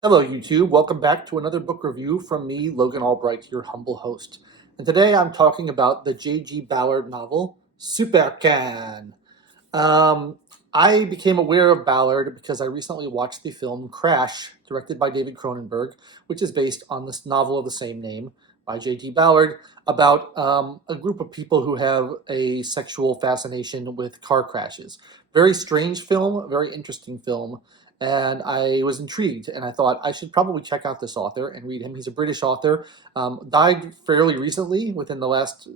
Hello, YouTube. Welcome back to another book review from me, Logan Albright, your humble host. And today I'm talking about the J.G. Ballard novel, Supercan. Um, I became aware of Ballard because I recently watched the film Crash, directed by David Cronenberg, which is based on this novel of the same name by J.G. Ballard, about a group of people who have a sexual fascination with car crashes. Very strange film, very interesting film, and I was intrigued, and I thought I should probably check out this author and read him. He's a British author, died fairly recently, within the last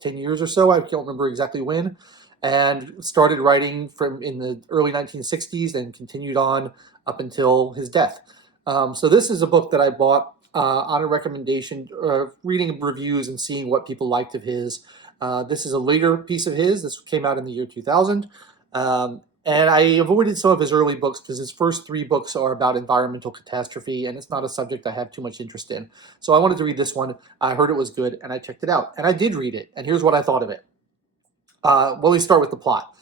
10 years or so. I can't remember exactly when, and started writing from in the early 1960s and continued on up until his death. So this is a book that I bought on a recommendation, reading reviews and seeing what people liked of his. This is a later piece of his. This came out in the year 2000. And I avoided some of his early books because his first three books are about environmental catastrophe, and it's not a subject I have too much interest in. So I wanted to read this one. I heard it was good, and I checked it out. And I did read it, and here's what I thought of it. Well, we start with the plot.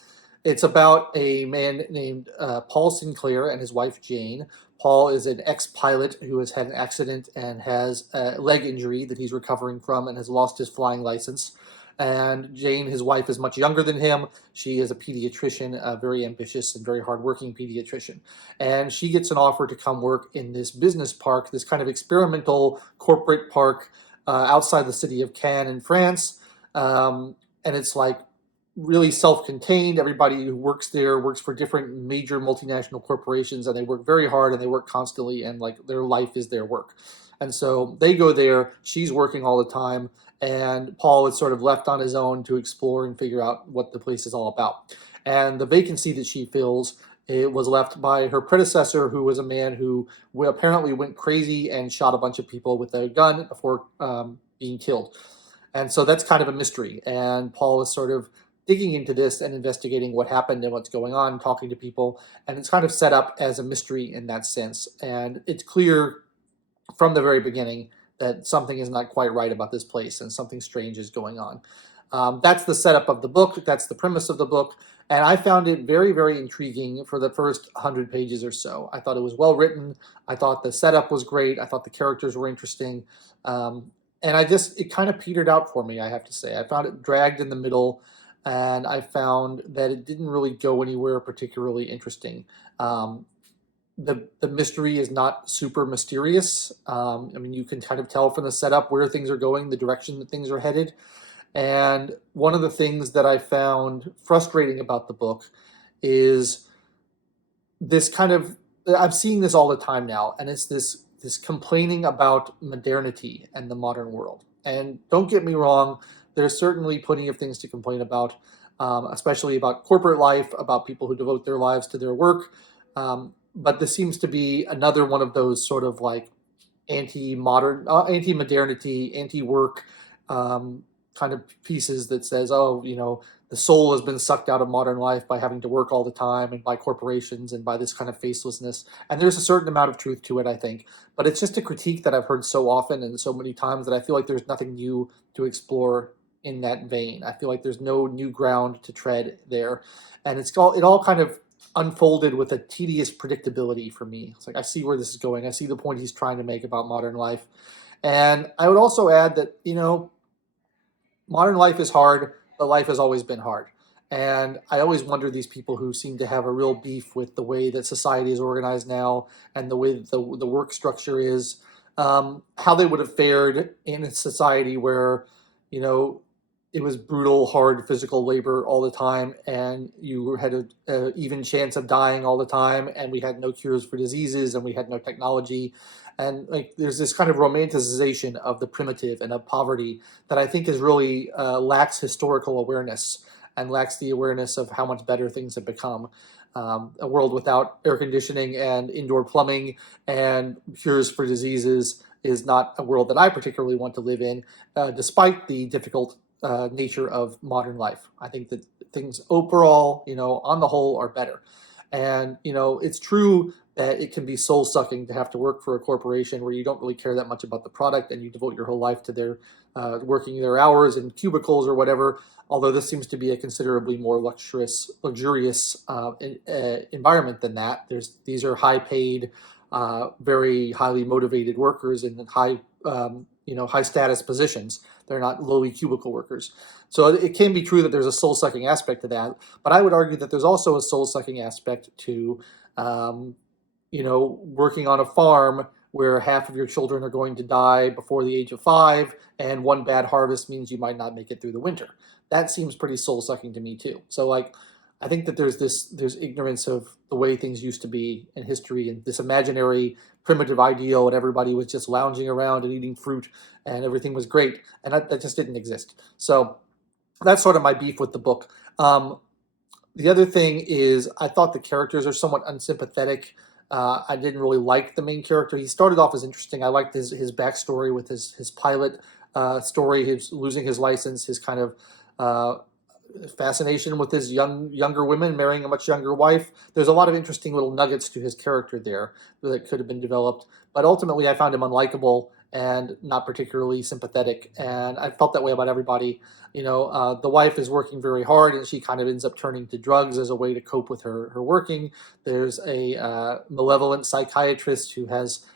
It's about a man named Paul Sinclair and his wife Jane. Paul is an ex-pilot who has had an accident and has a leg injury that he's recovering from and has lost his flying license. And Jane, his wife, is much younger than him. She is a pediatrician, a very ambitious and very hardworking pediatrician. And she gets an offer to come work in this business park, this kind of experimental corporate park outside the city of Cannes in France. And it's like really self-contained. Everybody who works there works for different major multinational corporations, and they work very hard and they work constantly, and like their life is their work. And so they go there. She's working all the time, and Paul is sort of left on his own to explore and figure out what the place is all about. And the vacancy that she fills, it was left by her predecessor, who was a man who apparently went crazy and shot a bunch of people with a gun before being killed. And so that's kind of a mystery. And Paul is sort of digging into this and investigating what happened and what's going on, talking to people. And it's kind of set up as a mystery in that sense. And it's clear from the very beginning that something is not quite right about this place and something strange is going on. That's the setup of the book. That's the premise of the book. And I found it very, very intriguing for the first 100 pages or so. I thought it was well written. I thought the setup was great. I thought the characters were interesting. And it kind of petered out for me, I have to say. I found it dragged in the middle, and I found that it didn't really go anywhere particularly interesting. The mystery is not super mysterious. I mean, you can kind of tell from the setup where things are going, the direction that things are headed. And one of the things that I found frustrating about the book is this kind of, I'm seeing this all the time now, and it's this complaining about modernity and the modern world. And don't get me wrong, there's certainly plenty of things to complain about, especially about corporate life, about people who devote their lives to their work. But this seems to be another one of those sort of like anti-modern, anti-modernity, anti-work kind of pieces that says, oh, the soul has been sucked out of modern life by having to work all the time and by corporations and by this kind of facelessness. And there's a certain amount of truth to it, I think. But it's just a critique that I've heard so often and so many times that I feel like there's nothing new to explore in that vein. I feel like there's no new ground to tread there. And it all kind of unfolded with a tedious predictability for me. It's like, I see where this is going. I see the point he's trying to make about modern life. And I would also add that, modern life is hard, but life has always been hard. And I always wonder these people who seem to have a real beef with the way that society is organized now and the way that the work structure is, how they would have fared in a society where, it was brutal, hard physical labor all the time, and you had an even chance of dying all the time, and we had no cures for diseases, and we had no technology. And like, there's this kind of romanticization of the primitive and of poverty that I think is really lacks historical awareness and lacks the awareness of how much better things have become. A world without air conditioning and indoor plumbing and cures for diseases is not a world that I particularly want to live in, despite the difficult nature of modern life. I think that things overall, on the whole, are better. And, it's true that it can be soul sucking to have to work for a corporation where you don't really care that much about the product and you devote your whole life to their working their hours in cubicles or whatever. Although this seems to be a considerably more luxurious environment than that. These are high paid, very highly motivated workers in high status positions. They're not lowly cubicle workers. So it can be true that there's a soul-sucking aspect to that, but I would argue that there's also a soul-sucking aspect to um, working on a farm where half of your children are going to die before the age of 5, and one bad harvest means you might not make it through the winter. That seems pretty soul-sucking to me too. So like, I think that there's ignorance of the way things used to be in history, and this imaginary primitive ideal, and everybody was just lounging around and eating fruit, and everything was great, and that just didn't exist. So that's sort of my beef with the book. The other thing is, I thought the characters are somewhat unsympathetic. I didn't really like the main character. He started off as interesting. I liked his backstory with his pilot story, his losing his license, his kind of uh, fascination with his younger women, marrying a much younger wife. There's a lot of interesting little nuggets to his character there that could have been developed. But ultimately, I found him unlikable and not particularly sympathetic. And I felt that way about everybody. The wife is working very hard, and she kind of ends up turning to drugs as a way to cope with her working. There's a malevolent psychiatrist who has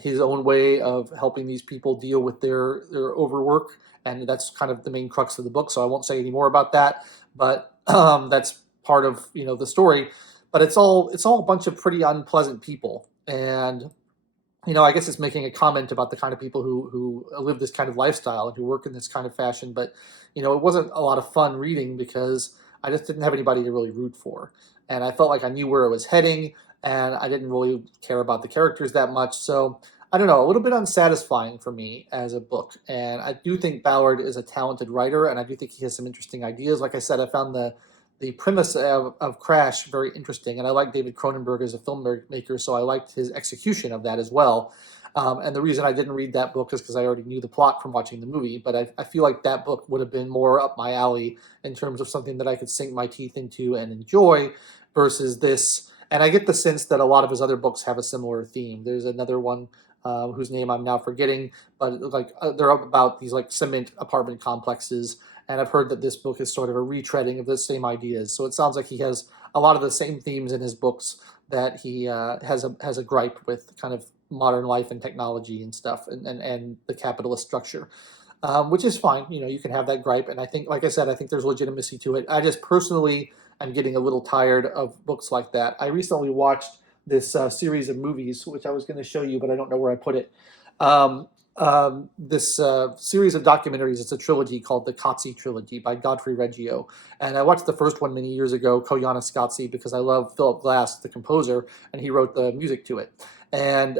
his own way of helping these people deal with their overwork, and that's kind of the main crux of the book. So I won't say any more about that, but that's part of the story. But it's all a bunch of pretty unpleasant people, and I guess it's making a comment about the kind of people who live this kind of lifestyle and who work in this kind of fashion. But it wasn't a lot of fun reading because I just didn't have anybody to really root for, and I felt like I knew where it was heading, and I didn't really care about the characters that much. So I don't know, a little bit unsatisfying for me as a book. And I do think Ballard is a talented writer, and I do think he has some interesting ideas. Like I said, I found the premise of Crash very interesting, and I like David Cronenberg as a filmmaker, so I liked his execution of that as well. And the reason I didn't read that book is because I already knew the plot from watching the movie, but I feel like that book would have been more up my alley in terms of something that I could sink my teeth into and enjoy versus this. And I get the sense that a lot of his other books have a similar theme. There's another one whose name I'm now forgetting, but like they're about these like cement apartment complexes, and I've heard that this book is sort of a retreading of the same ideas. So it sounds like he has a lot of the same themes in his books that he has a gripe with, kind of modern life and technology and stuff, and the capitalist structure, which is fine. You can have that gripe, and I think, like I said, I think there's legitimacy to it. I just personally am getting a little tired of books like that. I recently watched this series of movies, which I was going to show you, but I don't know where I put it. This series of documentaries. It's a trilogy called the Kotze Trilogy by Godfrey Reggio. And I watched the first one many years ago, Koyaanisqatsi, because I love Philip Glass, the composer, and he wrote the music to it. And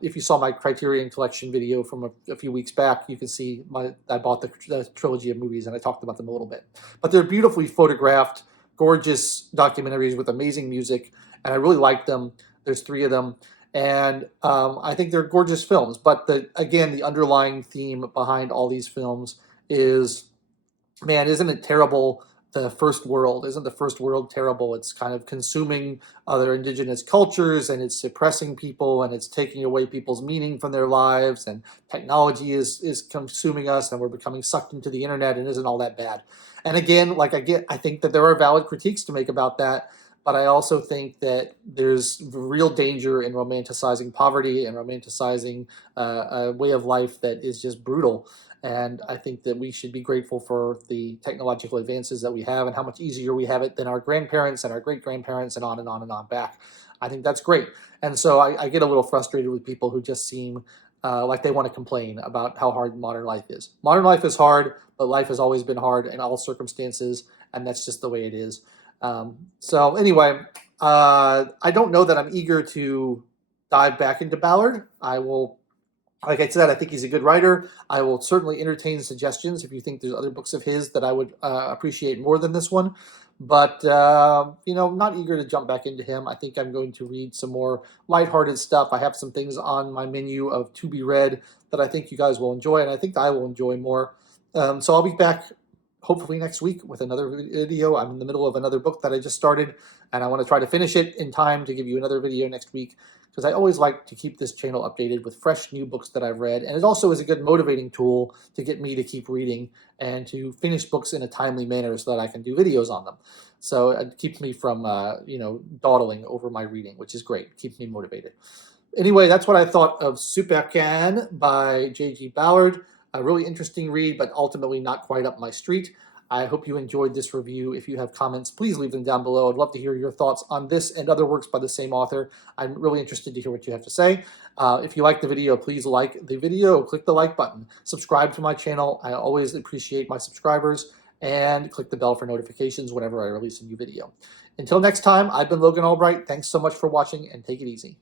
if you saw my Criterion Collection video from a few weeks back, you can see I bought the trilogy of movies, and I talked about them a little bit. But they're beautifully photographed, gorgeous documentaries with amazing music, and I really like them. There's 3 of them. And I think they're gorgeous films. But the underlying theme behind all these films is, man, isn't it terrible? The first world, isn't the first world terrible? It's kind of consuming other indigenous cultures, and it's suppressing people, and it's taking away people's meaning from their lives, and technology is consuming us, and we're becoming sucked into the internet, and isn't all that bad. And again, like I think that there are valid critiques to make about that, but I also think that there's real danger in romanticizing poverty and romanticizing a way of life that is just brutal. And I think that we should be grateful for the technological advances that we have and how much easier we have it than our grandparents and our great-grandparents, and on and on and on back. I think that's great. And so I get a little frustrated with people who just seem like they want to complain about how hard modern life is. Modern life is hard, but life has always been hard in all circumstances, and that's just the way it is. So anyway, I don't know that I'm eager to dive back into Ballard. I will, like I said, I think he's a good writer. I will certainly entertain suggestions if you think there's other books of his that I would appreciate more than this one. But, not eager to jump back into him. I think I'm going to read some more lighthearted stuff. I have some things on my menu of to be read that I think you guys will enjoy, and I think I will enjoy more. So I'll be back hopefully next week with another video. I'm in the middle of another book that I just started, and I want to try to finish it in time to give you another video next week, because I always like to keep this channel updated with fresh new books that I've read. And it also is a good motivating tool to get me to keep reading and to finish books in a timely manner so that I can do videos on them. So it keeps me from, dawdling over my reading, which is great. It keeps me motivated. Anyway, that's what I thought of Supercan by J.G. Ballard. A really interesting read, but ultimately not quite up my street. I hope you enjoyed this review. If you have comments, please leave them down below. I'd love to hear your thoughts on this and other works by the same author. I'm really interested to hear what you have to say. If you like the video, please like the video. Click the like button. Subscribe to my channel. I always appreciate my subscribers. And click the bell for notifications whenever I release a new video. Until next time, I've been Logan Albright. Thanks so much for watching, and take it easy.